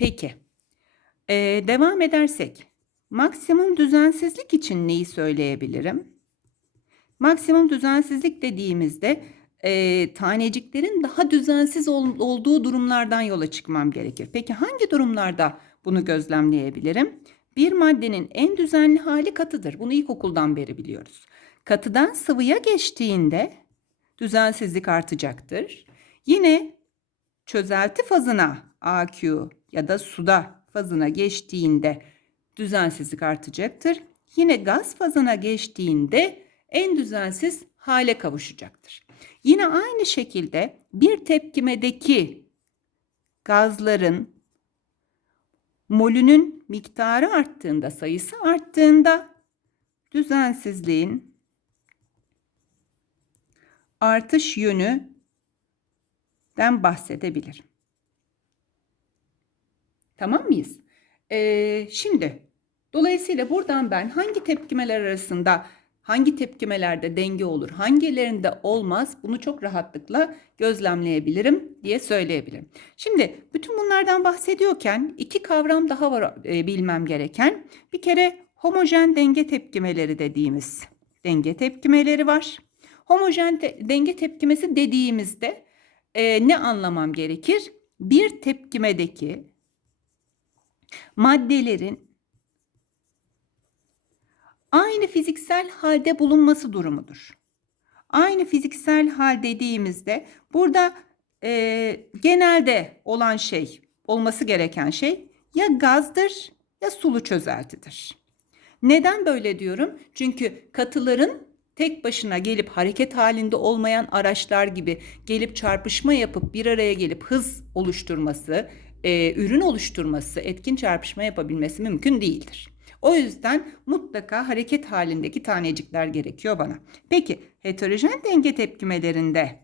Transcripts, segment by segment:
Peki. Ee, devam edersek. Maksimum düzensizlik için neyi söyleyebilirim? Maksimum düzensizlik dediğimizde e, taneciklerin daha düzensiz ol- olduğu durumlardan yola çıkmam gerekir. Peki hangi durumlarda bunu gözlemleyebilirim? Bir maddenin en düzenli hali katıdır. Bunu ilkokuldan beri biliyoruz. Katıdan sıvıya geçtiğinde düzensizlik artacaktır. Yine çözelti fazına AQ ya da suda fazına geçtiğinde düzensizlik artacaktır. Yine gaz fazına geçtiğinde en düzensiz hale kavuşacaktır. Yine aynı şekilde bir tepkimedeki gazların molünün miktarı arttığında, sayısı arttığında düzensizliğin artış yönünden bahsedebilirim. Tamam mıyız? Ee, şimdi dolayısıyla buradan ben hangi tepkimeler arasında hangi tepkimelerde denge olur, hangilerinde olmaz bunu çok rahatlıkla gözlemleyebilirim diye söyleyebilirim. Şimdi bütün bunlardan bahsediyorken iki kavram daha var e, bilmem gereken. Bir kere homojen denge tepkimeleri dediğimiz denge tepkimeleri var. Homojen te- denge tepkimesi dediğimizde e, ne anlamam gerekir? Bir tepkimedeki maddelerin aynı fiziksel halde bulunması durumudur. Aynı fiziksel hal dediğimizde burada e, genelde olan şey, olması gereken şey ya gazdır ya sulu çözeltidir. Neden böyle diyorum? Çünkü katıların tek başına gelip hareket halinde olmayan araçlar gibi gelip çarpışma yapıp bir araya gelip hız oluşturması, e, ürün oluşturması, etkin çarpışma yapabilmesi mümkün değildir. O yüzden mutlaka hareket halindeki tanecikler gerekiyor bana. Peki heterojen denge tepkimelerinde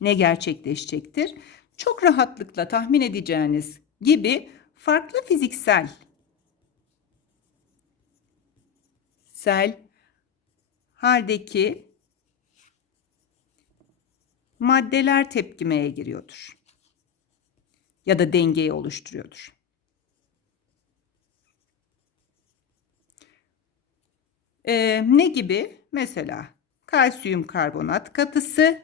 ne gerçekleşecektir? Çok rahatlıkla tahmin edeceğiniz gibi farklı fiziksel sel haldeki maddeler tepkimeye giriyordur. Ya da dengeyi oluşturuyordur. Ee, ne gibi? Mesela kalsiyum karbonat katısı,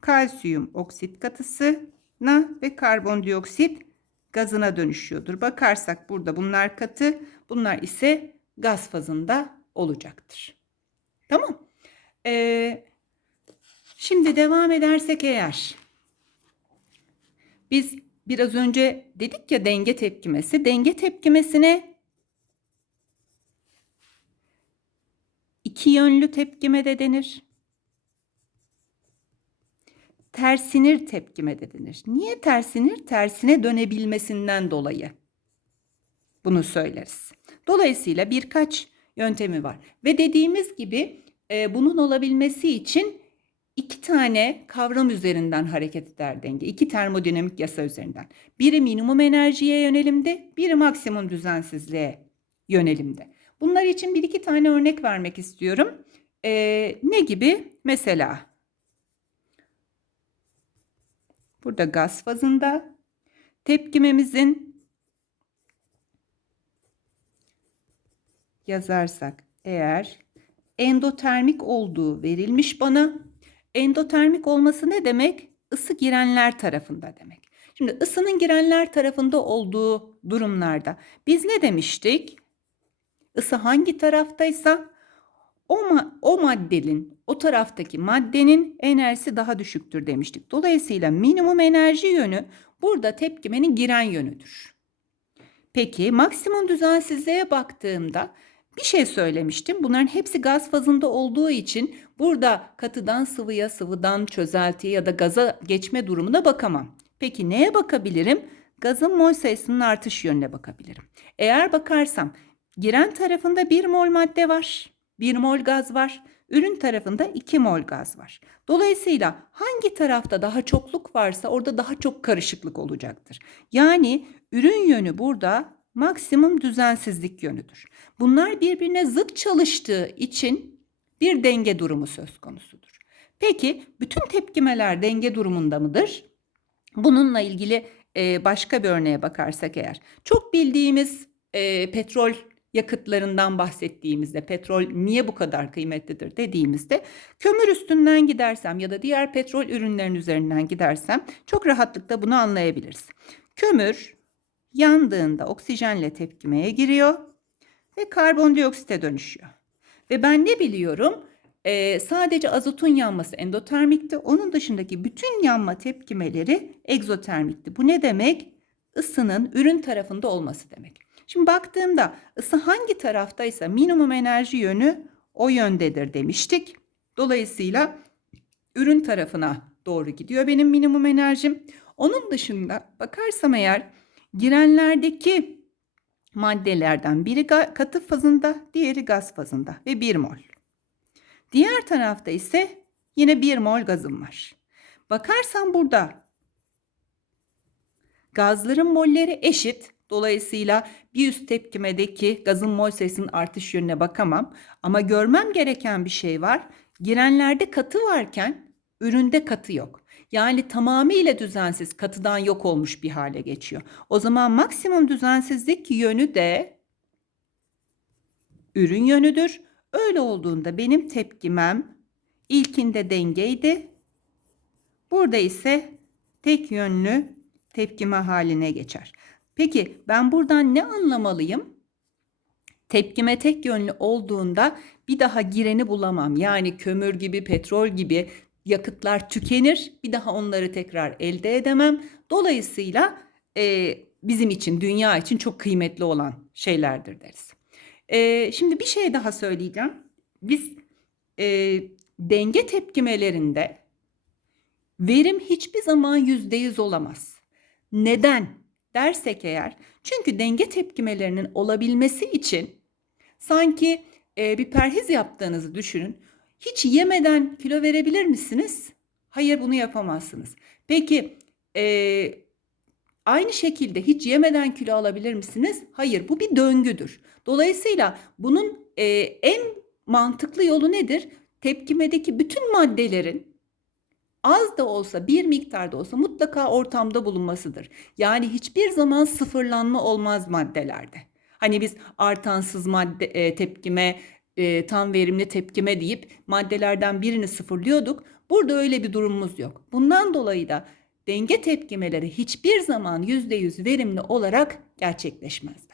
kalsiyum oksit katısına ve karbondioksit gazına dönüşüyordur. Bakarsak burada bunlar katı, bunlar ise gaz fazında olacaktır. Tamam. Ee, şimdi devam edersek eğer biz biraz önce dedik ya denge tepkimesi. Denge tepkimesine iki yönlü tepkime de denir. Tersinir tepkime de denir. Niye tersinir? Tersine dönebilmesinden dolayı. Bunu söyleriz. Dolayısıyla birkaç yöntemi var. Ve dediğimiz gibi e, bunun olabilmesi için iki tane kavram üzerinden hareket eder denge. İki termodinamik yasa üzerinden. Biri minimum enerjiye yönelimde, biri maksimum düzensizliğe yönelimde. Bunlar için bir iki tane örnek vermek istiyorum. Ee, ne gibi? Mesela burada gaz fazında tepkimemizin yazarsak eğer endotermik olduğu verilmiş bana. Endotermik olması ne demek? Isı girenler tarafında demek. Şimdi ısının girenler tarafında olduğu durumlarda biz ne demiştik? Isı hangi taraftaysa o, ma- o maddenin, o taraftaki maddenin enerjisi daha düşüktür demiştik. Dolayısıyla minimum enerji yönü burada tepkimenin giren yönüdür. Peki maksimum düzensizliğe baktığımda bir şey söylemiştim. Bunların hepsi gaz fazında olduğu için burada katıdan sıvıya, sıvıdan çözeltiye ya da gaza geçme durumuna bakamam. Peki neye bakabilirim? Gazın mol sayısının artış yönüne bakabilirim. Eğer bakarsam giren tarafında 1 mol madde var, 1 mol gaz var. Ürün tarafında 2 mol gaz var. Dolayısıyla hangi tarafta daha çokluk varsa orada daha çok karışıklık olacaktır. Yani ürün yönü burada maksimum düzensizlik yönüdür. Bunlar birbirine zıt çalıştığı için bir denge durumu söz konusudur. Peki bütün tepkimeler denge durumunda mıdır? Bununla ilgili e, başka bir örneğe bakarsak eğer çok bildiğimiz e, petrol yakıtlarından bahsettiğimizde petrol niye bu kadar kıymetlidir dediğimizde kömür üstünden gidersem ya da diğer petrol ürünlerin üzerinden gidersem çok rahatlıkla bunu anlayabiliriz. Kömür yandığında oksijenle tepkimeye giriyor ve karbondioksite dönüşüyor. Ve ben ne biliyorum? Ee, sadece azotun yanması endotermikti. Onun dışındaki bütün yanma tepkimeleri egzotermikti. Bu ne demek? Isının ürün tarafında olması demek. Şimdi baktığımda ısı hangi taraftaysa minimum enerji yönü o yöndedir demiştik. Dolayısıyla ürün tarafına doğru gidiyor benim minimum enerjim. Onun dışında bakarsam eğer girenlerdeki maddelerden biri katı fazında, diğeri gaz fazında ve 1 mol. Diğer tarafta ise yine 1 mol gazım var. Bakarsam burada gazların molleri eşit. Dolayısıyla bir üst tepkimedeki gazın mol sayısının artış yönüne bakamam. Ama görmem gereken bir şey var. Girenlerde katı varken üründe katı yok. Yani tamamıyla düzensiz katıdan yok olmuş bir hale geçiyor. O zaman maksimum düzensizlik yönü de ürün yönüdür. Öyle olduğunda benim tepkimem ilkinde dengeydi. Burada ise tek yönlü tepkime haline geçer. Peki ben buradan ne anlamalıyım? Tepkime tek yönlü olduğunda bir daha gireni bulamam. Yani kömür gibi, petrol gibi yakıtlar tükenir. Bir daha onları tekrar elde edemem. Dolayısıyla e, bizim için, dünya için çok kıymetli olan şeylerdir deriz. E, şimdi bir şey daha söyleyeceğim. Biz e, denge tepkimelerinde verim hiçbir zaman yüzde yüz olamaz. Neden dersek eğer, çünkü denge tepkimelerinin olabilmesi için sanki e, bir perhiz yaptığınızı düşünün. Hiç yemeden kilo verebilir misiniz? Hayır bunu yapamazsınız. Peki e, aynı şekilde hiç yemeden kilo alabilir misiniz? Hayır bu bir döngüdür. Dolayısıyla bunun e, en mantıklı yolu nedir? Tepkimedeki bütün maddelerin az da olsa bir miktarda olsa mutlaka ortamda bulunmasıdır. Yani hiçbir zaman sıfırlanma olmaz maddelerde. Hani biz artansız madde e, tepkime, e, tam verimli tepkime deyip maddelerden birini sıfırlıyorduk. Burada öyle bir durumumuz yok. Bundan dolayı da denge tepkimeleri hiçbir zaman %100 verimli olarak gerçekleşmez.